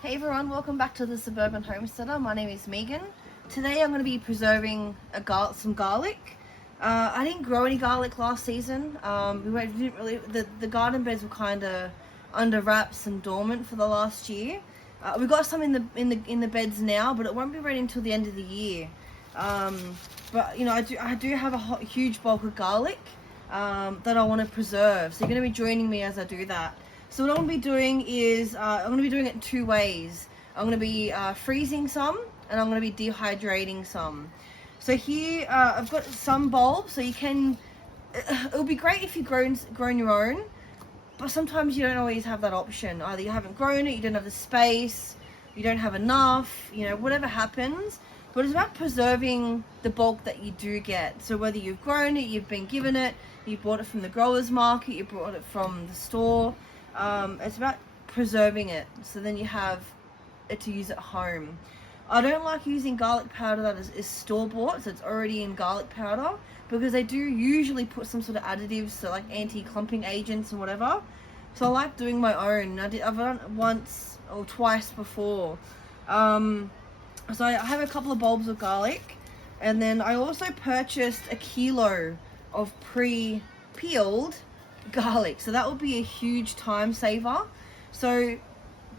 Hey everyone, welcome back to the Suburban Homesteader. My name is Megan. Today I'm going to be preserving some garlic. I didn't grow any garlic last season. We didn't really. The garden beds were kind of under wraps and dormant for the last year. We got some in the beds now, but it won't be ready until the end of the year. But you know, I do have a huge bulk of garlic that I want to preserve. So you're going to be joining me as I do that. So what I'm going to be doing is, I'm going to be doing it in two ways. I'm going to be freezing some, and I'm going to be dehydrating some. So here, I've got some bulbs, so you can, it'll be great if you've grown your own, but sometimes you don't always have that option. Either you haven't grown it, you don't have the space, you don't have enough, you know, whatever happens. But it's about preserving the bulk that you do get. So whether you've grown it, you've been given it, you bought it from the growers market, you bought it from the store, it's about preserving it, so then you have it to use at home. I don't like using garlic powder that is store-bought, so it's already in garlic powder, because they do usually put some sort of additives, so like anti-clumping agents and whatever. So I like doing my own. I've done it once or twice before. So I have a couple of bulbs of garlic, and then I also purchased a kilo of pre-peeled garlic, so that will be a huge time saver. So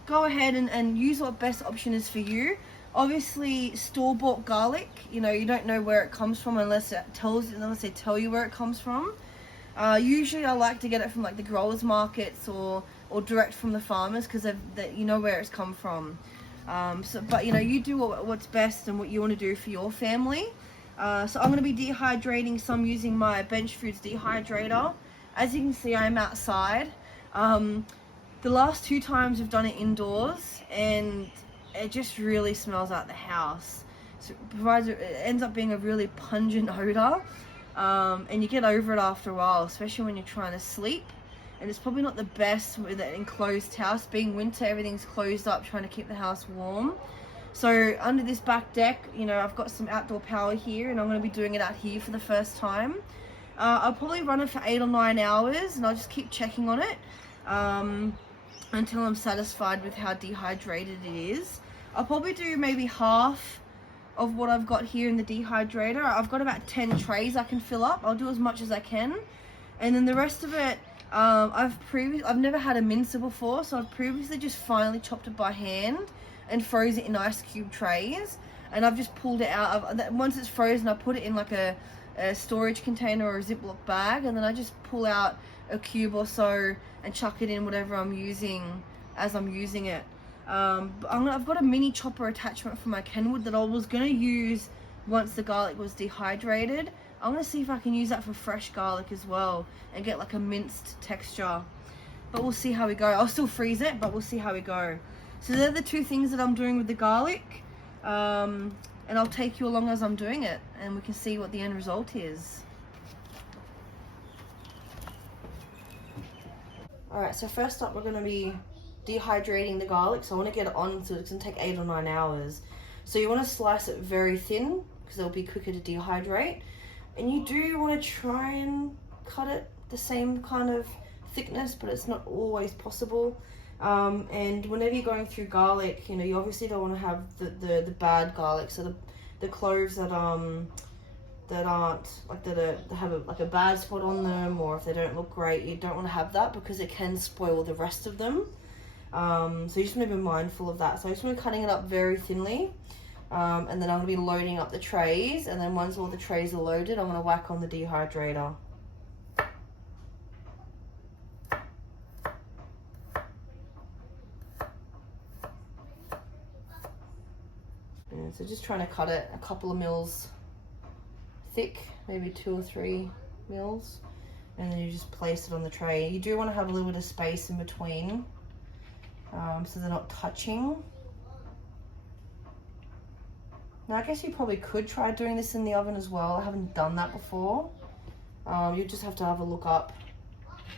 go ahead and use what best option is for you. Obviously store-bought garlic, you know, you don't know where it comes from unless they tell you where it comes from. Usually I like to get it from like the growers markets or direct from the farmers, because you know where it's come from. But you know, you do what's best and what you want to do for your family. So I'm going to be dehydrating some using my Bench Foods dehydrator. As you can see, I'm outside. The last two times we've done it indoors, and it just really smells out the house. So it ends up being a really pungent odor, and you get over it after a while, especially when you're trying to sleep. And it's probably not the best with an enclosed house. Being winter, everything's closed up, trying to keep the house warm. So under this back deck, you know, I've got some outdoor power here, and I'm going to be doing it out here for the first time. I'll probably run it for 8 or 9 hours, and I'll just keep checking on it until I'm satisfied with how dehydrated it is. I'll probably do maybe half of what I've got here in the dehydrator. I've got about 10 trays I can fill up. I'll do as much as I can, and then the rest of it, I've never had a mincer before, so I've previously just finely chopped it by hand and froze it in ice cube trays, and I've just pulled it out. Once it's frozen, I put it in like a storage container or a Ziploc bag, and then I just pull out a cube or so and chuck it in whatever I'm using as I'm using it. I've got a mini chopper attachment for my Kenwood that I was going to use once the garlic was dehydrated. I'm going to see if I can use that for fresh garlic as well and get like a minced texture, but we'll see how we go. I'll still freeze it, but we'll see how we go. So they're the two things that I'm doing with the garlic, and I'll take you along as I'm doing it, and we can see what the end result is. Alright, so first up we're going to be dehydrating the garlic. So I want to get it on, so it's going to take 8 or 9 hours. So you want to slice it very thin, because it'll be quicker to dehydrate. And you do want to try and cut it the same kind of thickness, but it's not always possible. And whenever you're going through garlic, you know, you obviously don't want to have the bad garlic, so the cloves that aren't like that have a bad spot on them, or if they don't look great, you don't want to have that, because it can spoil the rest of them. So you just want to be mindful of that. So I just want to be cutting it up very thinly, and then I'm going to be loading up the trays, and then once all the trays are loaded, I'm going to whack on the dehydrator. And so just trying to cut it a couple of mils thick, maybe 2 or 3 mils, and then you just place it on the tray. You do want to have a little bit of space in between, so they're not touching. Now I guess you probably could try doing this in the oven as well. I haven't done that before. You just have to have a look up.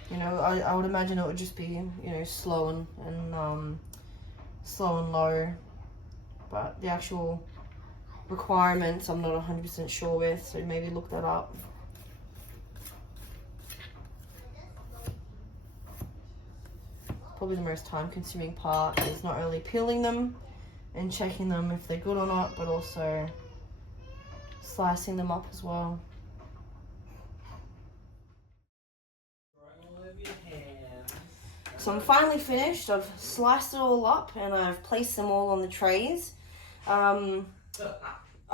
You know, I would imagine it would just be, you know, slow and low, but the actual requirements I'm not 100% sure with, so maybe look that up. probably the most time-consuming part is not only peeling them and checking them if they're good or not, but also slicing them up as well. So I'm finally finished. I've sliced it all up and I've placed them all on the trays. I've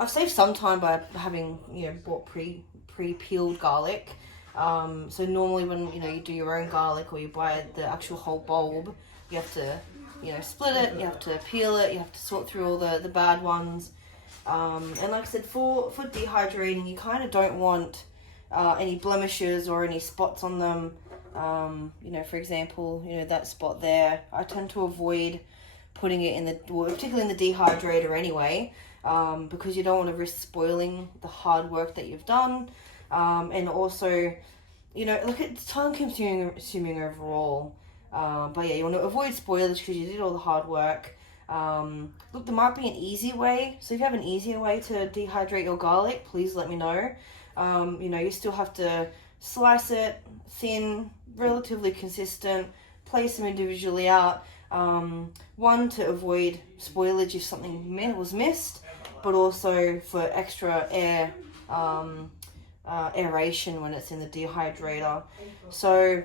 saved some time by having, bought pre-peeled garlic. So normally when, you do your own garlic or you buy the actual whole bulb, you have to, split it, you have to peel it, you have to sort through all the bad ones. And like I said, for dehydrating, you kind of don't want any blemishes or any spots on them. For example, that spot there, I tend to avoid putting it particularly in the dehydrator anyway, because you don't want to risk spoiling the hard work that you've done. And also, look, it's time consuming overall. But yeah, you want to avoid spoilage because you did all the hard work. Look, there might be an easy way. So if you have an easier way to dehydrate your garlic, please let me know. You still have to slice it thin, relatively consistent, place them individually out. One, to avoid spoilage if something was missed, but also for extra air, aeration when it's in the dehydrator. So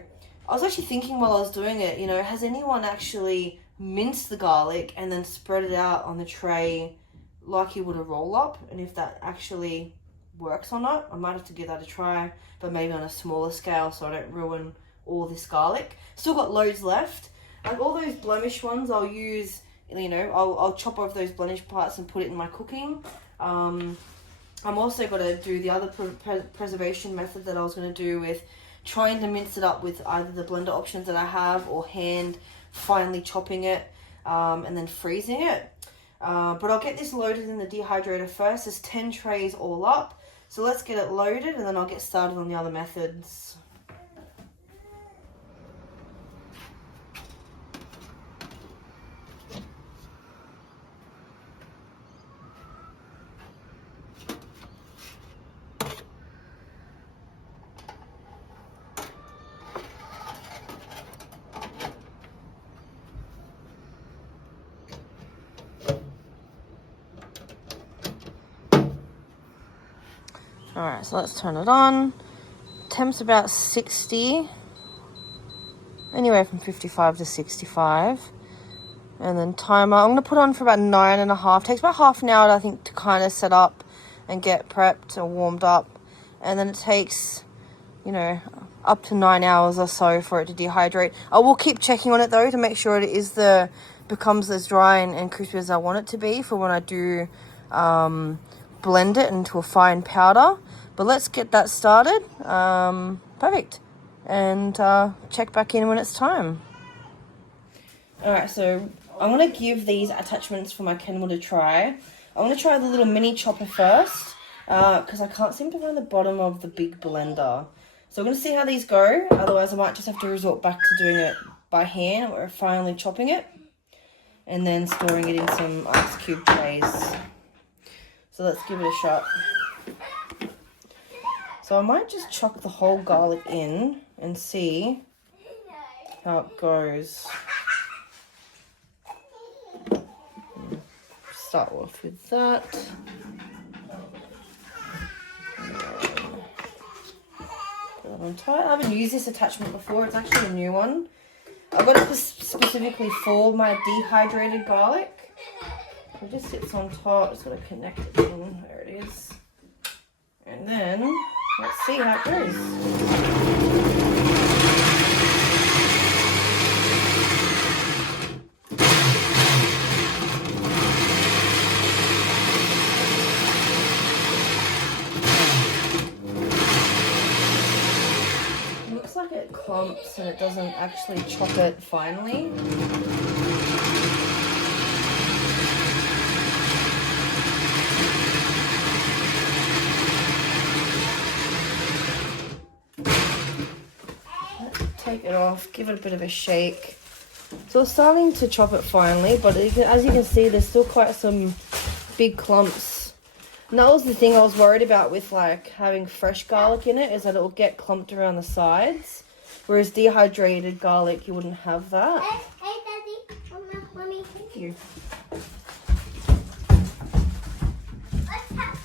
I was actually thinking while I was doing it, has anyone actually minced the garlic and then spread it out on the tray like you would a roll up? And if that actually works or not, I might have to give that a try, but maybe on a smaller scale so I don't ruin all this garlic. Still got loads left. Like all those blemish ones I'll use, I'll chop off those blemish parts and put it in my cooking. I'm also going to do the other preservation method that I was going to do with trying to mince it up with either the blender options that I have or hand finely chopping it and then freezing it. But I'll get this loaded in the dehydrator first. There's 10 trays all up. So let's get it loaded and then I'll get started on the other methods. Alright, so let's turn it on. Temp's about 60. Anywhere from 55 to 65. And then timer, I'm going to put on for about 9.5. Takes about half an hour, I think, to kind of set up and get prepped or warmed up. And then it takes, up to 9 hours or so for it to dehydrate. I will keep checking on it though to make sure it becomes as dry and crispy as I want it to be for when I do blend it into a fine powder. But let's get that started. Perfect. And check back in when it's time. Alright, so I'm going to give these attachments for my Kenmore to try. I'm going to try the little mini chopper first, because I can't seem to find the bottom of the big blender. So I'm going to see how these go. Otherwise I might just have to resort back to doing it by hand or finally chopping it and then storing it in some ice cube trays. So let's give it a shot. So I might just chuck the whole garlic in and see how it goes. Start off with that. Put it on tight. I haven't used this attachment before. It's actually a new one. I got it specifically for my dehydrated garlic. It just sits on top. Just got to connect it in. There it is. And then let's see how it goes. Looks like it clumps and it doesn't actually chop it finely. Take it off, give it a bit of a shake. So it's starting to chop it finely, but as you can see, there's still quite some big clumps. And that was the thing I was worried about with like having fresh garlic in it, is that it will get clumped around the sides. Whereas dehydrated garlic, you wouldn't have that. Hey, Daddy. Mommy. Thank you. What's happening?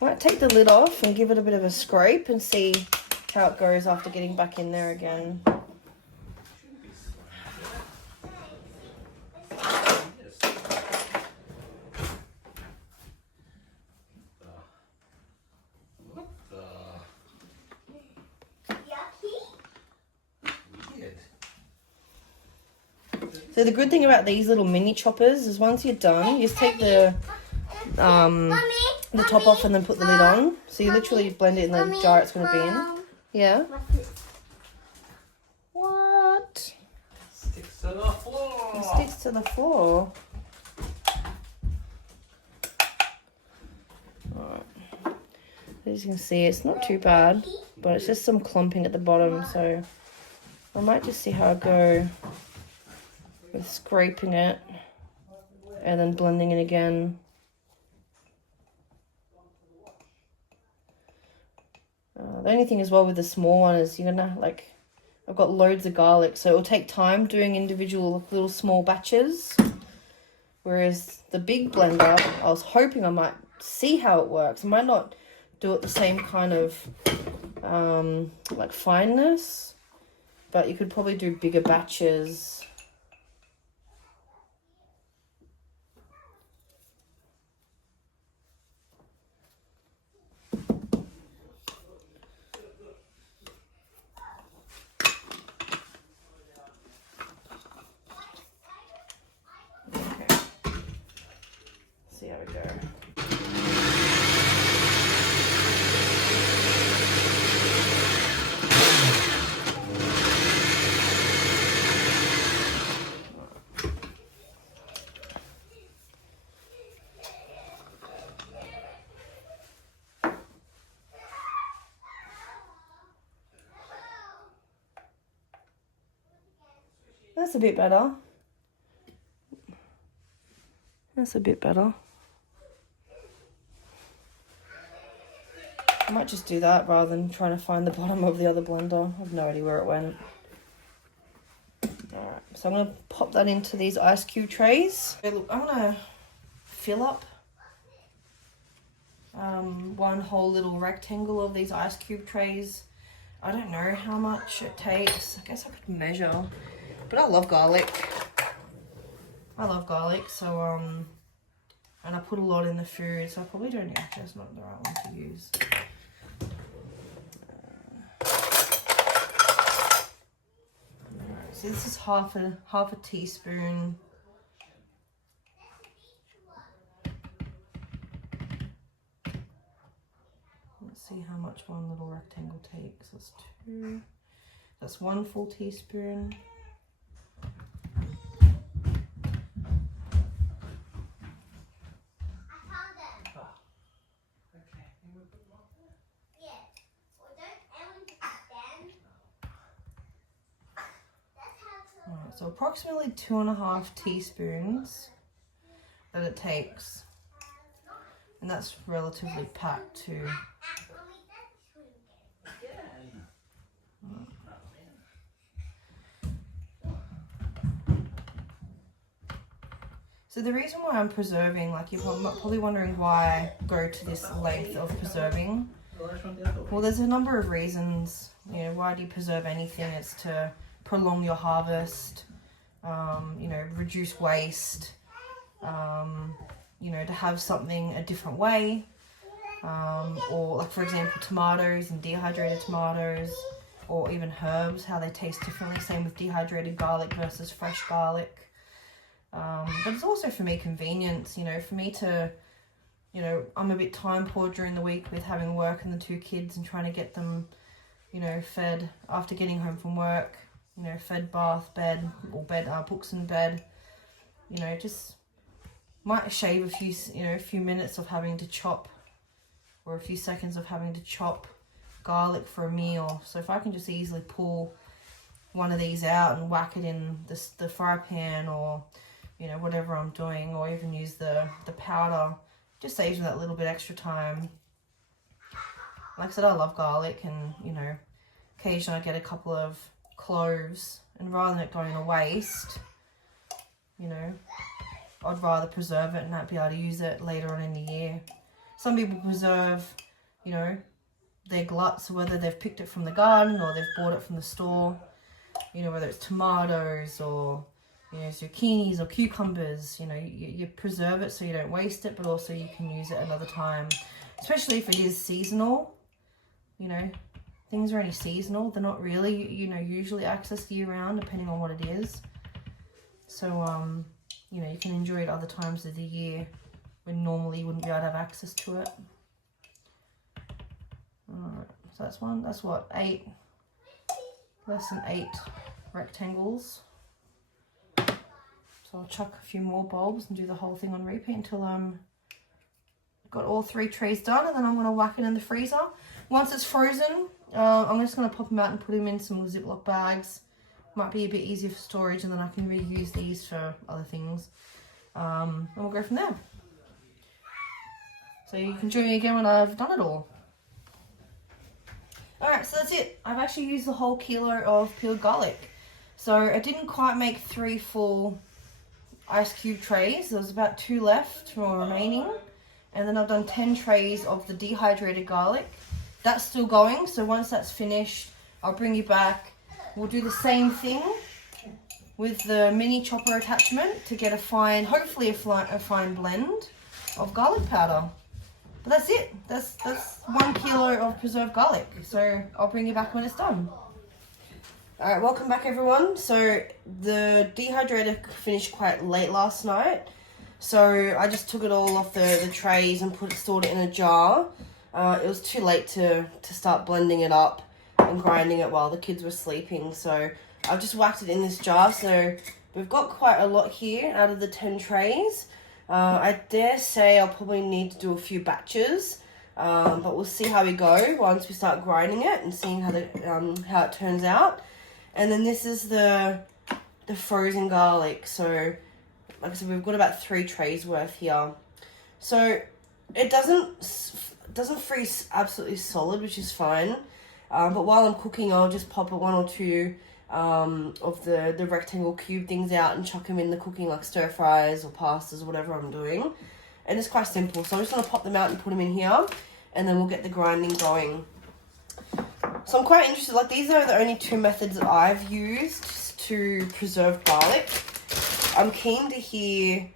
Might take the lid off and give it a bit of a scrape and see how it goes after getting back in there again. So the good thing about these little mini choppers is once you're done, you just take the top off and then put the lid on. So you literally blend it in the jar it's going to be in. Yeah? What? Sticks to the floor. It sticks to the floor. Alright. As you can see, it's not too bad, but it's just some clumping at the bottom, so I might just see how I go with scraping it and then blending it again. The only thing as well with the small one is you're gonna I've got loads of garlic, so it'll take time doing individual little small batches. Whereas the big blender, I was hoping I might see how it works. I might not do it the same kind of fineness, but you could probably do bigger batches. See how we go. That's a bit better. That's a bit better. I might just do that rather than trying to find the bottom of the other blender. I have no idea where it went. Alright, so I'm going to pop that into these ice cube trays. Okay, look, I'm going to fill up one whole little rectangle of these ice cube trays. I don't know how much it takes. I guess I could measure. But I love garlic. I love garlic, so and I put a lot in the food, so I probably don't need, that's not the right one to use. So this is half a teaspoon. Let's see how much one little rectangle takes. That's 2. That's 1 full teaspoon. So approximately 2.5 teaspoons that it takes, and that's relatively packed too. So the reason why I'm preserving, like you're probably wondering why I go to this length of preserving. Well, there's a number of reasons. You know, why do you preserve anything? It's to prolong your harvest, you know, reduce waste, you know, to have something a different way, or like for example tomatoes and dehydrated tomatoes, or even herbs, how they taste differently. Same with dehydrated garlic versus fresh garlic. But it's also for me convenience, you know, for me to, you know, I'm a bit time poor during the week with having work and the 2 kids and trying to get them, you know, fed after getting home from work, you know, fed, bath, bed, or bed, books in bed, you know, just might shave a few minutes of having to chop or a few seconds of having to chop garlic for a meal. So if I can just easily pull one of these out and whack it in the fry pan, or you know, whatever I'm doing, or even use the powder, just saves me that little bit extra time. Like I said, I love garlic, and you know, occasionally I get a couple of cloves, and rather than it going to waste, you know, I'd rather preserve it and not be able to use it later on in the year. Some people preserve, you know, their gluts, whether they've picked it from the garden or they've bought it from the store, you know, whether it's tomatoes or, you know, zucchinis or cucumbers, you know, you preserve it so you don't waste it, but also you can use it another time, especially if it is seasonal. You know, things are only seasonal. They're not really, you know, usually accessed year round, depending on what it is. So, you know, you can enjoy it other times of the year when normally you wouldn't be able to have access to it. Alright, so that's one. That's what, less than 8 rectangles. So I'll chuck a few more bulbs and do the whole thing on repeat until I'm got all 3 trays done, and then I'm going to whack it in the freezer. Once it's frozen, I'm just going to pop them out and put them in some Ziploc bags. Might be a bit easier for storage, and then I can reuse these for other things. And we'll go from there. So you can join me again when I've done it all. Alright, so that's it. I've actually used the whole kilo of peeled garlic. So I didn't quite make 3 full ice cube trays. There was about 2 left remaining. And then I've done 10 trays of the dehydrated garlic. That's still going, so once that's finished, I'll bring you back. We'll do the same thing with the mini chopper attachment to get a fine, hopefully a fine blend of garlic powder. But that's it. That's 1 kilo of preserved garlic. So I'll bring you back when it's done. Alright, welcome back everyone. So the dehydrator finished quite late last night. So I just took it all off the trays and stored it in a jar. It was too late to start blending it up and grinding it while the kids were sleeping. So I've just whacked it in this jar. So we've got quite a lot here out of the 10 trays. I dare say I'll probably need to do a few batches. But we'll see how we go once we start grinding it and seeing how it turns out. And then this is the frozen garlic. So like I said, we've got about 3 trays worth here. So it doesn't freeze absolutely solid, which is fine. But while I'm cooking, I'll just pop 1 or 2 of the rectangle cube things out and chuck them in the cooking, like stir fries or pastas or whatever I'm doing. And it's quite simple. So I'm just going to pop them out and put them in here, and then we'll get the grinding going. So I'm quite interested, like these are the only 2 methods that I've used to preserve garlic. I'm keen to hear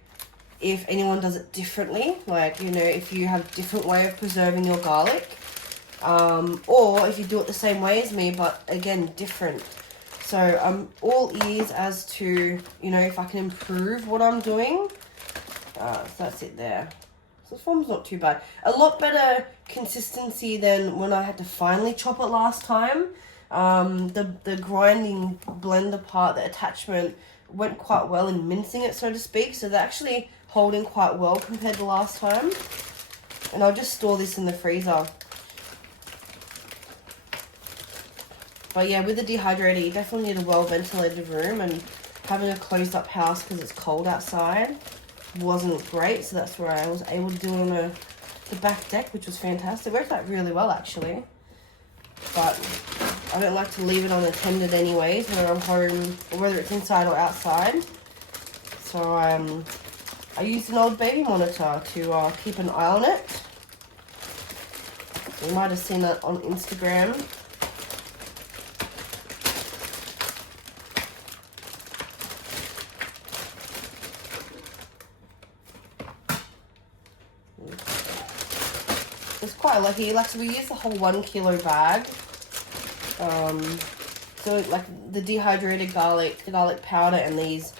if anyone does it differently, like, you know, if you have a different way of preserving your garlic, or if you do it the same way as me, but again, different. So I'm all ears as to, you know, if I can improve what I'm doing. So that's it there. So the form's not too bad. A lot better consistency than when I had to finally chop it last time. The grinding blender part, the attachment, went quite well in mincing it, so to speak. So they're actually holding quite well compared to last time. And I'll just store this in the freezer. But yeah, with the dehydrator, you definitely need a well-ventilated room, and having a closed-up house because it's cold outside wasn't great. So that's where I was able to do it on the back deck, which was fantastic. It worked out really well, actually. But I don't like to leave it unattended anyways, whether I'm home or whether it's inside or outside. So I used an old baby monitor to keep an eye on it. You might have seen that on Instagram. It's quite lucky. Like, so we used the whole 1 kilo bag. So like the dehydrated garlic, the garlic powder, and these,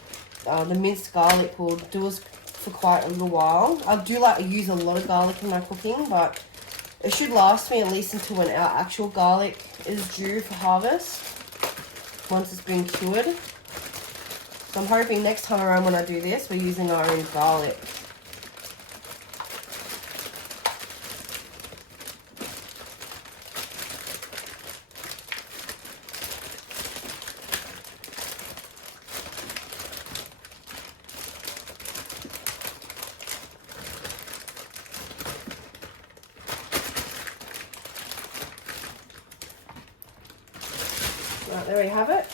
the minced garlic will do us for quite a little while. I do like to use a lot of garlic in my cooking, but it should last me at least until when our actual garlic is due for harvest, once it's been cured. So I'm hoping next time around when I do this, we're using our own garlic. Right, there we have it.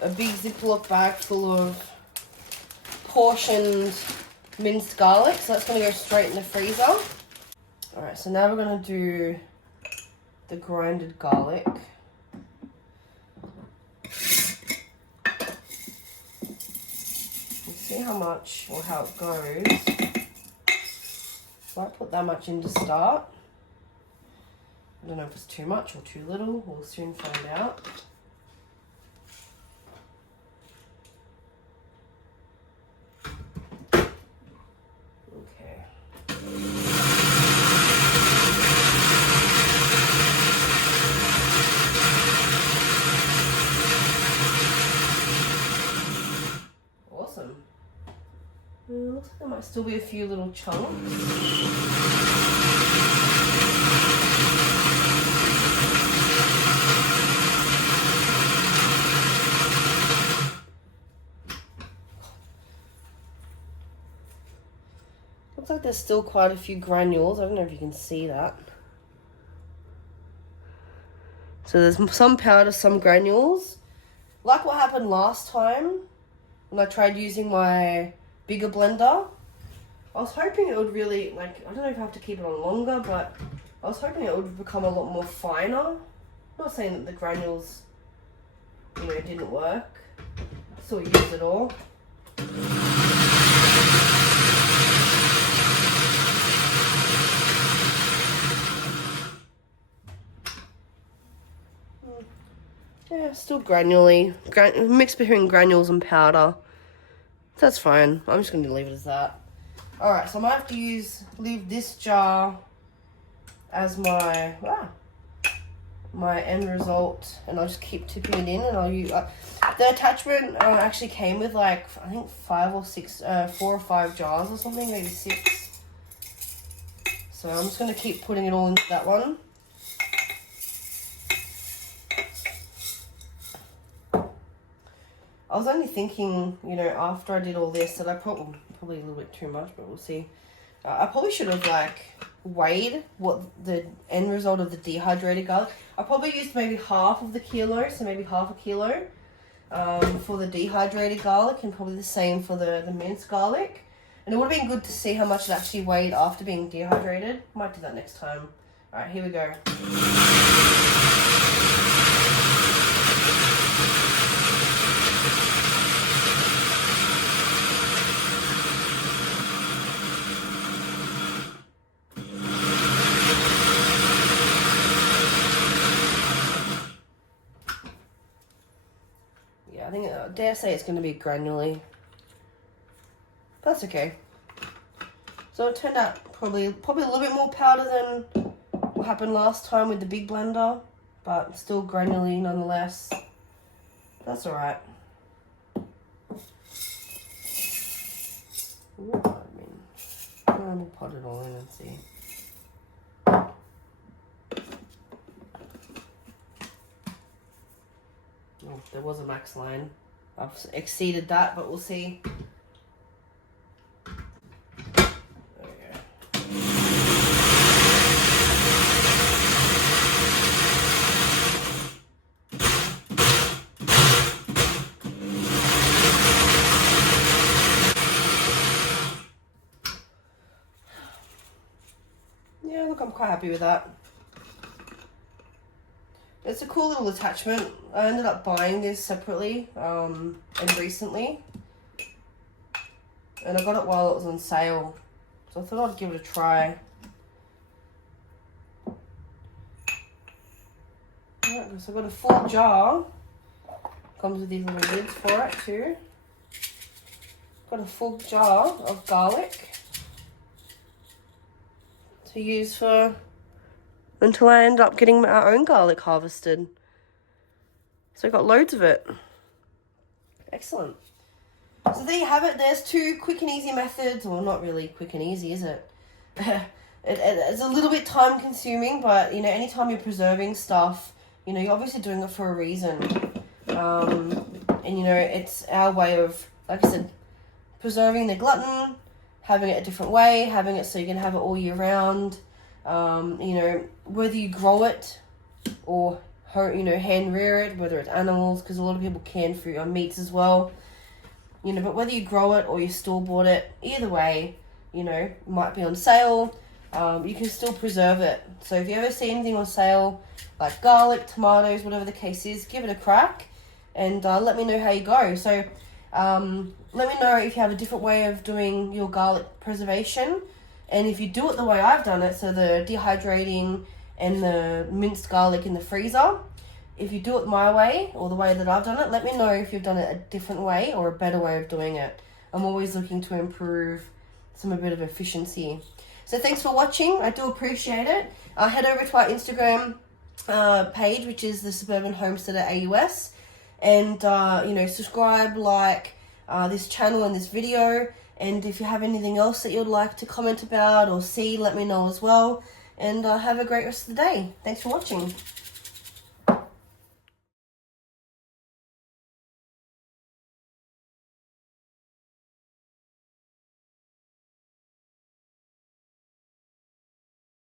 A big Ziploc bag full of portioned minced garlic. So that's going to go straight in the freezer. Alright, so now we're going to do the grinded garlic. Let's see how much or how it goes. Might put that much in to start. I don't know if it's too much or too little. We'll soon find out. Okay. Awesome. Looks like there might still be a few little chunks. Looks like there's still quite a few granules. I don't know if you can see that. So there's some powder, some granules. Like what happened last time when I tried using my bigger blender. I was hoping it would really, like, I don't know if I have to keep it on longer, but I was hoping it would become a lot more finer. I'm not saying that the granules, you know, didn't work. Still used it all. Yeah, still granularly. Mix between granules and powder. That's fine. I'm just going to leave it as that. Alright, so I might have to leave this jar as my end result, and I'll just keep tipping it in, and I'll use the attachment actually came with like I think 4 or 5 jars or something, maybe 6. So I'm just going to keep putting it all into that one. I was only thinking, you know, after I did all this, that I probably a little bit too much, but we'll see. I probably should have like weighed what the end result of the dehydrated garlic. I probably used maybe half of the kilo, so maybe half a kilo for the dehydrated garlic, and probably the same for the minced garlic. And it would have been good to see how much it actually weighed after being dehydrated. Might do that next time. All right, here we go. I think, I dare say it's going to be granularly. That's okay. So it turned out probably a little bit more powder than what happened last time with the big blender, but still granularly nonetheless. That's alright. We'll pot it all in and see. Oh, there was a max line. I've exceeded that, but we'll see. There we go. Yeah, look, I'm quite happy with that. It's a cool little attachment. I ended up buying this separately and recently. And I got it while it was on sale. So I thought I'd give it a try. Alright, so I've got a full jar. Comes with these little lids for it too. Got a full jar of garlic to use for until I end up getting our own garlic harvested. So I got loads of it. Excellent. So there you have it. There's 2 quick and easy methods. Well, not really quick and easy, is it? It's a little bit time consuming, but you know, anytime you're preserving stuff, you know, you're obviously doing it for a reason. And you know, it's our way of, like I said, preserving the glutton, having it a different way, having it so you can have it all year round. You know, whether you grow it or hand rear it, whether it's animals, because a lot of people can fruit on meats as well. But whether you grow it or you store-bought it, either way, it might be on sale. You can still preserve it. So if you ever see anything on sale, like garlic, tomatoes, whatever the case is, give it a crack and let me know how you go. So let me know if you have a different way of doing your garlic preservation. And if you do it the way I've done it, so the dehydrating and the minced garlic in the freezer, if you do it my way or the way that I've done it, let me know if you've done it a different way or a better way of doing it. I'm always looking to improve a bit of efficiency. So thanks for watching. I do appreciate it. Head over to our Instagram page, which is the Suburban Homesteader AUS, and subscribe, like this channel and this video. And if you have anything else that you'd like to comment about or see, let me know as well. And have a great rest of the day. Thanks for watching.